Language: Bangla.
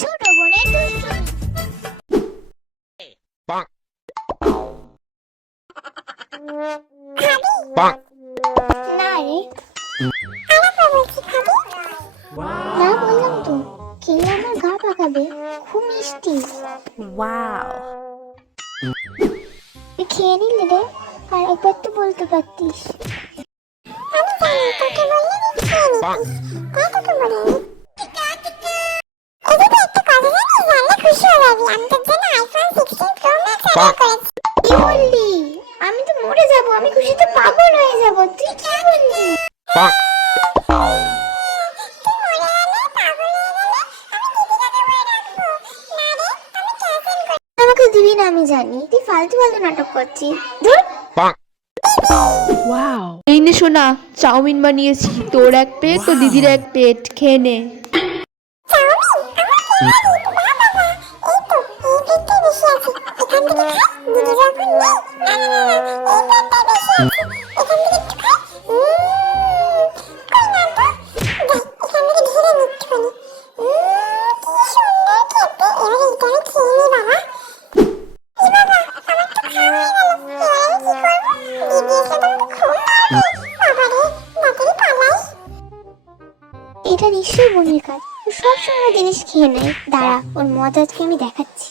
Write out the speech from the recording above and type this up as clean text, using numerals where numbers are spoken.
ছোট বোনের দুষ্টুমি। না রে, না বললাম তো, খেলে আমার গা পাকাবে। খুব মিষ্টি। ওয়াও, তুই খেয়ে নিলে রে, আর একবার তো বলতে পারতিস। আমি জানি তোকে বললে আমি খেয়ে নিতিস, তাই তোকে বলিনি। এদিকে একটা কথা জানিস, জানলে খুশি হয়ে যাবি। আমি তোর জন্য আইফোন 16 প্রো ম্যাক্স অর্ডার করেছি। কি বললি? আমি তো মরে যাব, আমি খুশিতে পাগল হয়ে যাব। তুই কি বললি? আমাকে দিবি না আমি জানি, তুই ফালতু ফালতু নাটক করছিস। ধুর। ওয়াও। এই নে সোনা, চাউমিন বানিয়েছি, তোর এক প্লেট তো দিদির এক প্লেট, খেয়ে নে। এটা নিশ্চয়ই বোনের কাজ। ও সবসময় জিনিস খেয়ে নেয়। দাঁড়া, ওর মজা আজকে আমি দেখাচ্ছি।